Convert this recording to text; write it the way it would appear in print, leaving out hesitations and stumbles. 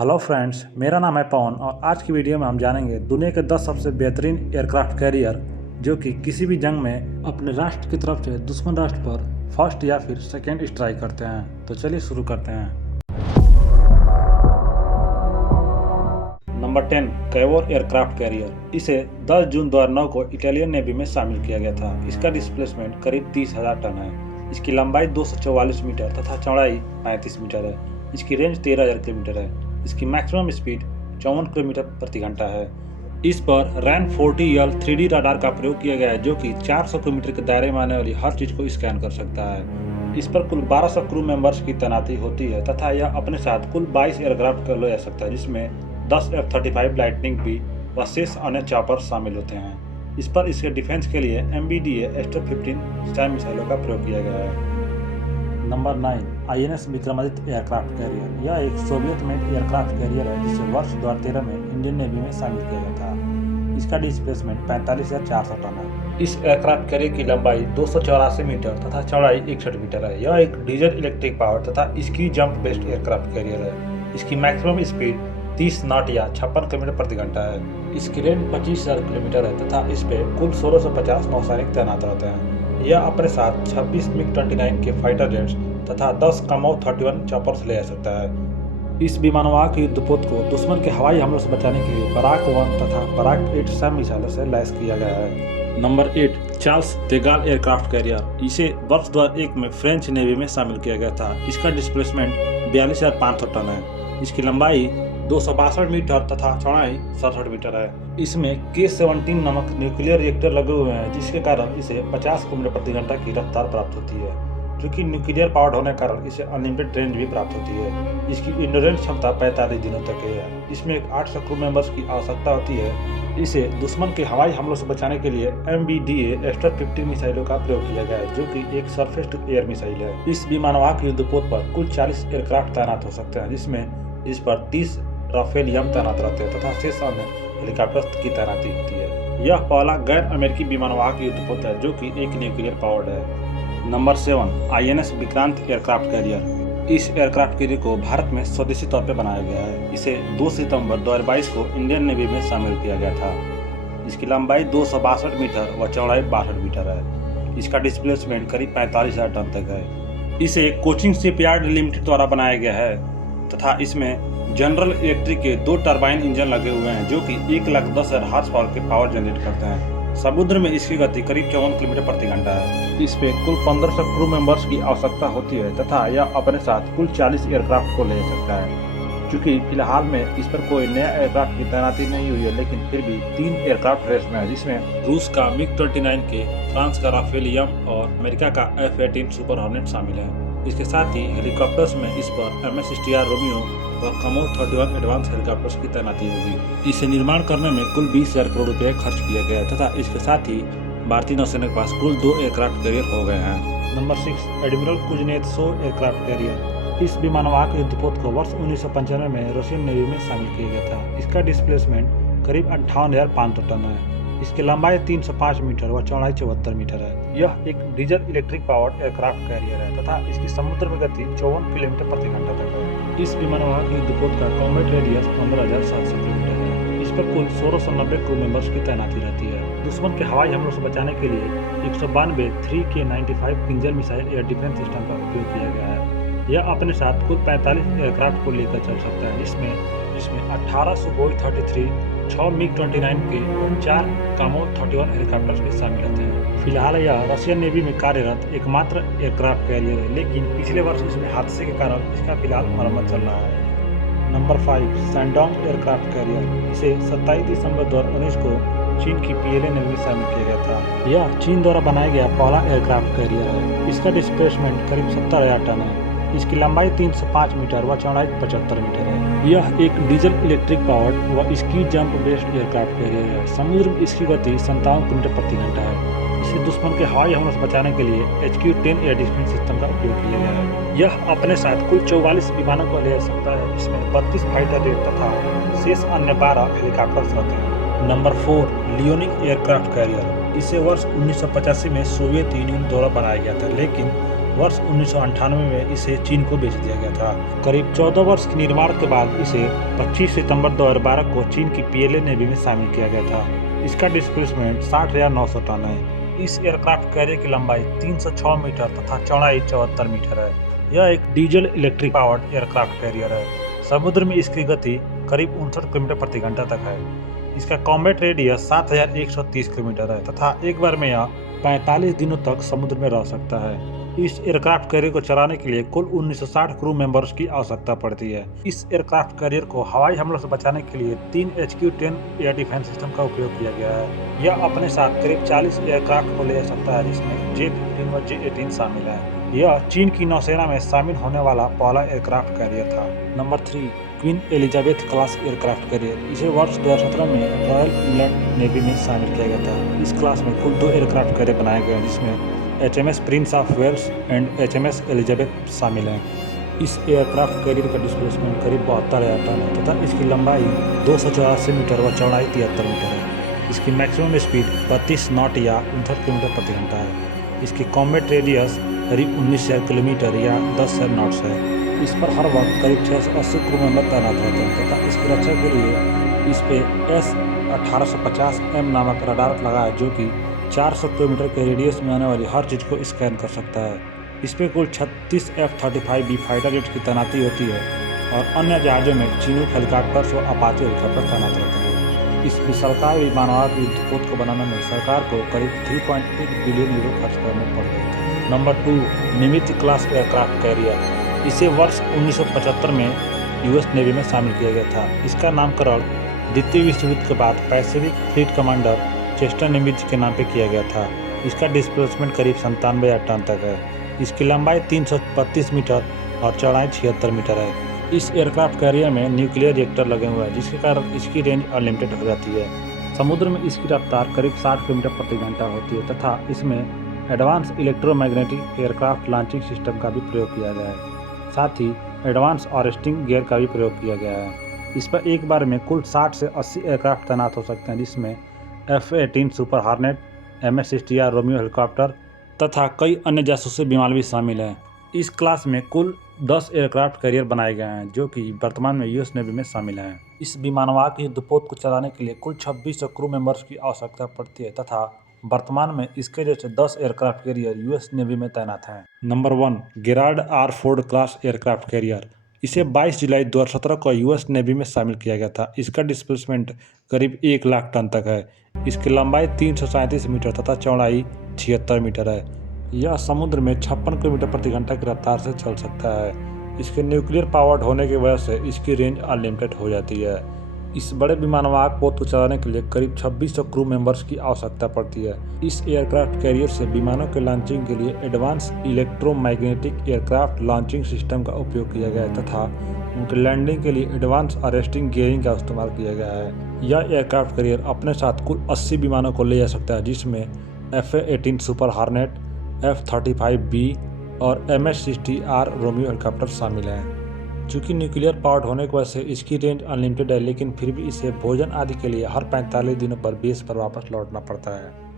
Hello friends, मेरा नाम है पवन और आज की वीडियो में हम जानेंगे दुनिया के 10 सबसे बेहतरीन एयरक्राफ्ट कैरियर जो कि किसी भी जंग में अपने राष्ट्र की तरफ से दुश्मन राष्ट्र पर फर्स्ट या फिर सेकेंड स्ट्राइक करते हैं। तो चलिए शुरू करते हैं। Number 10, Cavour aircraft carrier. इसे 10 जून 2009 को इटालियन नेवी में शामिल किया गया था। इसका डिस्प्लेसमेंट करीब 30,000 टन है। इसकी लंबाई 244 मीटर तथा चौड़ाई 35 मीटर है। इसकी रेंज 13,000 किलोमीटर है। इसकी मैक्सिमम स्पीड 54 किलोमीटर प्रति घंटा है। इस पर रैन 40L 3D रडार का प्रयोग किया गया है जो कि 400 किलोमीटर के दायरे में आने वाली हर चीज को स्कैन कर सकता है। इस पर कुल 1200 क्रू मेंबर्स की तैनाती होती है तथा यह अपने साथ कुल 22 एयरक्राफ्ट कर ले सकता है, जिसमें 10 F-35 लाइटनिंग बी व शेष अन्य चॉपर शामिल होते हैं। इस पर इसके डिफेंस के लिए MBDA एस्टर-15 स्टाइल मिसाइलों का प्रयोग किया गया है। Number 9, INS Vikramaditya aircraft carrier. यह एक सोवियत मेड एयरक्राफ्ट कैरियर है जिसे वर्ष 2013 में इंडियन नेवी में शामिल किया गया था। इसका डिस्प्लेसमेंट 45,400 टन है। इस एयरक्राफ्ट कैरियर की लंबाई 284 मीटर तथा चौड़ाई 61 मीटर है। यह एक डीजल इलेक्ट्रिक पावर तथा ski jump based aircraft carrier है। इसकी मैक्सिमम स्पीड 30 नॉट या 56 किलोमीटर प्रति घंटा है। इसकी रेंज 25,000 किलोमीटर है तथा इस पे कुल 1650 नौसैनिक तैनात रहते हैं। यह अपने साथ 26 MiG-29 के फाइटर जेट्स तथा 10 कामो 31 चॉपर्स ले जा सकता है। इस विमानवाहक युद्धपोत को दुश्मन के हवाई हमलों से बचाने के लिए बराक 1 तथा बराक 8 सैम मिसाइलों से लैस किया गया है। Number 8, Charles de Gaulle aircraft carrier. इसे वर्ष 2001 में फ्रेंच नेवी में शामिल किया गया था। इसका डिस्प्लेसमेंट 42,500 टन है। इसकी लंबाई 262 मीटर तथा चौड़ाई 67 मीटर है। इसमें K-17 नामक न्यूक्लियर रिएक्टर लगे हुए हैं जिसके कारण इसे 50 किलोमीटर प्रति घंटा की रफ्तार प्राप्त होती है। क्योंकि न्यूक्लियर पावर्ड होने के कारण इसे अनलिमिटेड रेंज भी प्राप्त होती है। इसकी इंड्योरेंस क्षमता 45 दिनों तक है। इसमें एक 800 क्रू मेंबर्स की आवश्यकता होती है। इसे दुश्मन के हवाई हमलों से बचाने के लिए MBDA एस्टर-15 मिसाइलों का प्रयोग किया गया है जो कि एक सरफेस टू एयर मिसाइल है। इस विमानवाहक युद्धपोत पर कुल 40 एयरक्राफ्ट तैनात हो सकते हैं, जिसमें इस पर 30 राफेल यम तैनात रहते हैं तथा शेष अन्य हेलीकॉप्टर की तैनाती होती है। यह पहला गैर अमेरिकी विमानवाहक युद्धपोत है जो कि एक न्यूक्लियर पावर्ड है। Number 7, INS Vikrant aircraft carrier. इस एयरक्राफ्ट कैरियर को भारत में स्वदेशी तौर पर बनाया गया है। इसे 2 सितंबर 2022 को इंडियन नेवी में शामिल किया गया था। इसकी लंबाई 262 मीटर व चौड़ाई 62 मीटर है। इसका डिस्प्लेसमेंट करीब 45,000 टन तक है। इसे कोचिन शिपयार्ड लिमिटेड द्वारा बनाया गया है तथा इसमें जनरल इलेक्ट्रिक के 2 टरबाइन इंजन लगे हुए हैं जो कि 1,10,000 हॉर्स पावर के पावर जनरेट करते हैं। समुद्र में इसकी गति करीब 54 किलोमीटर प्रति घंटा है। इस पे कुल 1500 क्रू मेंबर्स की आवश्यकता होती है तथा यह अपने साथ कुल 40 एयरक्राफ्ट को ले सकता है। क्योंकि फिलहाल में इस पर कोई नया एयरक्राफ्ट की तैनाती नहीं हुई है, लेकिन फिर भी 3 एयरक्राफ्ट रेस में है, जिसमें रूस का MiG-29 के, फ्रांस का राफेल यम और अमेरिका का F-18 सुपर हॉर्नेट शामिल है। इसके साथ ही हेलीकॉप्टर्स में इस पर MSSTR रोमियो व कामो 31 एडवांस हेलीकॉप्टर्स की तैनाती होगी। इसे निर्माण करने में कुल 20,000 करोड़ रुपए खर्च किया गया तथा इसके साथ ही भारतीय नौसेना के पास कुल 2 एयरक्राफ्ट कैरियर हो गए हैं। Number 6, admiral Kuznetsov aircraft carrier. इस विमानवाहक युद्धपोत को वर्ष 1995 में रशियन नेवी में शामिल किया गया था। इसका डिस्प्लेसमेंट करीब 58,500 टन है। इसकी लंबाई 305 मीटर व चौड़ाई 74 मीटर है। यह एक diesel electric powered aircraft carrier है तथा इसकी समुद्र में गति 54 किलोमीटर प्रति घंटा तक है। इस विमानवाहक युद्धपोत का कॉम्बैट रेडियस 15,700 किलोमीटर है। इस पर कुल 1690 क्रू मेंबर्स की तैनाती रहती है। दुश्मन के हवाई हमलों से बचाने के लिए 192 3K-95 Kinjal missile air defence system का उपयोग किया गया है। यह अपने साथ कुल 45 एयरक्राफ्ट को लेकर चल सकता है, जिसमें 18 सुखोई 33, 6 MiG-29 के और 4 कामो 31 हेलीकॉप्टर्स भी शामिल रहते हैं। फिलहाल यह रशियन नेवी में कार्यरत एकमात्र एयरक्राफ्ट कैरियर है, लेकिन पिछले वर्ष इसमें हादसे के कारण इसका फिलहाल मरम्मत चल रहा है। Number 5, Shandong aircraft carrier. इसे 27 दिसंबर 2019 को चीन की PLA नेवी में शामिल किया गया था। यह चीन द्वारा बनाया गया पहला एयरक्राफ्ट कैरियर है। इसका डिस्प्लेसमेंट करीब 70,000 टन है। इसकी लंबाई 305 मीटर व चौड़ाई 75 मीटर है। यह एक डीजल इलेक्ट्रिक पावर्ड व ski jump based aircraft carrier है। समुद्र में इसकी गति 57 किलोमीटर प्रति घंटा है। इसे दुश्मन के हवाई हमलों से बचाने के लिए HQ-10 एयर डिफेंस सिस्टम का उपयोग किया गया है। यह अपने साथ कुल 44 विमानों को ले सकता है, जिसमें 32 फाइटर जेट तथा शेष अन्य 12 हेलीकॉप्टर्स रहते हैं। Number 4, Liaoning aircraft carrier. इसे वर्ष 1985 में सोवियत यूनियन द्वारा बनाया गया था, लेकिन वर्ष 1998 में इसे चीन को बेच दिया गया था। करीब 14 वर्ष के निर्माण के बाद इसे 25 सितंबर 2012 को चीन की पीएलए नेवी में शामिल किया गया था। इसका डिस्प्लेसमेंट 60,900 टन है। इस एयरक्राफ्ट कैरियर की लंबाई 306 मीटर तथा चौड़ाई 74 मीटर है। यह एक diesel electric powered aircraft carrier है। समुद्र में इसकी गति करीब 59 किलोमीटर प्रति घंटा तक है। इसका कॉम्बैट रेडियस 7130 किलोमीटर है तथा एक बार में यह 45 दिनों तक समुद्र में रह सकता है। इस एयरक्राफ्ट कैरियर को चलाने के लिए कुल 1960 क्रू मेंबर्स की आवश्यकता पड़ती है। इस एयरक्राफ्ट कैरियर को हवाई हमलों से बचाने के लिए 3 HQ-10 एयर डिफेंस सिस्टम का उपयोग किया गया है। यह अपने साथ करीब 40 एयरक्राफ्ट को ले जा सकता है, जिसमें J-15 व J-18 शामिल है। यह चीन की नौसेना में शामिल होने वाला पहला एयरक्राफ्ट कैरियर था। Number 3, queen Elizabeth class aircraft carrier. इसे वर्ष 2017 में रॉयल इंग्लैंड नेवी में शामिल किया गया था। इस क्लास में कुल 2 एयरक्राफ्ट कैरियर बनाए गए हैं, जिसमें HMS prince of Wales and HMS Elizabeth शामिल हैं। इस एयरक्राफ्ट कैरियर का डिस्प्लेसमेंट करीब 72,000 टन है तथा इसकी लंबाई 284 मीटर व चौड़ाई 73 मीटर है। इसकी मैक्सिमम स्पीड 32 नॉट या 59 किलोमीटर प्रति घंटा है। इसकी कॉम्बैट रेडियस करीब 19,000 किलोमीटर या 10,000 नॉट्स है। इस पर हर वक्त करीब 680 क्रू मेंबर तैनात रहते हैं तथा इसकी रक्षा के लिए इस पे S-1850M नामक रडार लगा है, जो कि 400 किलोमीटर के रेडियस में आने वाली हर चीज़ को स्कैन कर सकता है। इस पे कुल 36 F-35B फाइटर जेट की तैनाती होती है और अन्य जहाज़ों में चिनूक हेलीकॉप्टर्स व अपाचे हेलीकॉप्टर तैनात रहते हैं। इस विशालकाय विमानवाहक युद्धपोत को बनाने में सरकार को करीब 3.8 बिलियन यूरो खर्च करने पड़ गए थे। नंबर 2, निमित्त क्लास एयरक्राफ्ट कैरियर। इसे वर्ष 1975 में US नेवी में शामिल किया गया था। इसका नामकरण द्वितीय विश्व युद्ध के बाद पैसिफिक फ्लीट कमांडर चेस्टर निमित्त के नाम पे किया गया था। इसका डिस्प्लेसमेंट करीब 97,000 टन तक है। इसकी लंबाई 332 मीटर और चौड़ाई 76 मीटर है। इस एयरक्राफ्ट कैरियर में न्यूक्लियर रिएक्टर लगे हुए हैं, जिसके कारण इसकी रेंज अनलिमिटेड हो जाती है। समुद्र में इसकी रफ्तार करीब 60 किलोमीटर प्रति घंटा होती है तथा इसमें advance electromagnetic aircraft launching system का भी प्रयोग किया गया है। साथ ही एडवांस आर्रेस्टिंग गियर का भी प्रयोग किया गया है। इस पर एक बार में कुल 60 से 80 एयरक्राफ्ट तैनात हो सकते हैं, जिसमें F-18 super hornet, MS-60R Romeo helicopter तथा कई अन्य जासूसी विमान भी शामिल हैं। इस क्लास में कुल 10 एयरक्राफ्ट कैरियर बनाए गए हैं, जो कि वर्तमान में US नेवी में शामिल हैं। इस विमानवाहक युद्धपोत को चलाने के लिए कुल 2600 क्रू मेंबर्स की आवश्यकता पड़ती है तथा वर्तमान में इसके जैसे 10 एयरक्राफ्ट कैरियर US नेवी में तैनात हैं। Number 1, Gerard R. Ford class aircraft carrier. इसे 22 जुलाई 2017 को US नेवी में शामिल किया गया था। इसका डिस्प्लेसमेंट करीब 1 लाख टन तक है। इसकी लंबाई 337 मीटर तथा चौड़ाई 76 मीटर है। यह समुद्र में 56 किलोमीटर प्रति घंटा की रफ्तार से चल सकता है। इसके न्यूक्लियर पावर्ड होने की वजह से इसकी रेंज अनलिमिटेड हो जाती है। इस बड़े विमानवाहक पोत को चलाने के लिए करीब 2600 क्रू मेंबर्स की आवश्यकता पड़ती है। इस एयरक्राफ्ट कैरियर से विमानों के लॉन्चिंग के लिए advance electromagnetic aircraft launching system का उपयोग किया गया है तथा उनके लैंडिंग के लिए एडवांस आर्रेस्टिंग गियरिंग का इस्तेमाल किया गया है। यह एयरक्राफ्ट कैरियर अपने साथ कुल 80 विमानों को ले जा सकता है, जिसमें F-18 सुपर हॉर्नेट, F-35B और MS-60R रोमियो हेलीकॉप्टर शामिल हैं। चूँकि न्यूक्लियर पावर्ड होने की वजह से इसकी रेंज अनलिमिटेड है, लेकिन फिर भी इसे भोजन आदि के लिए हर 45 दिनों पर बेस पर वापस लौटना पड़ता है।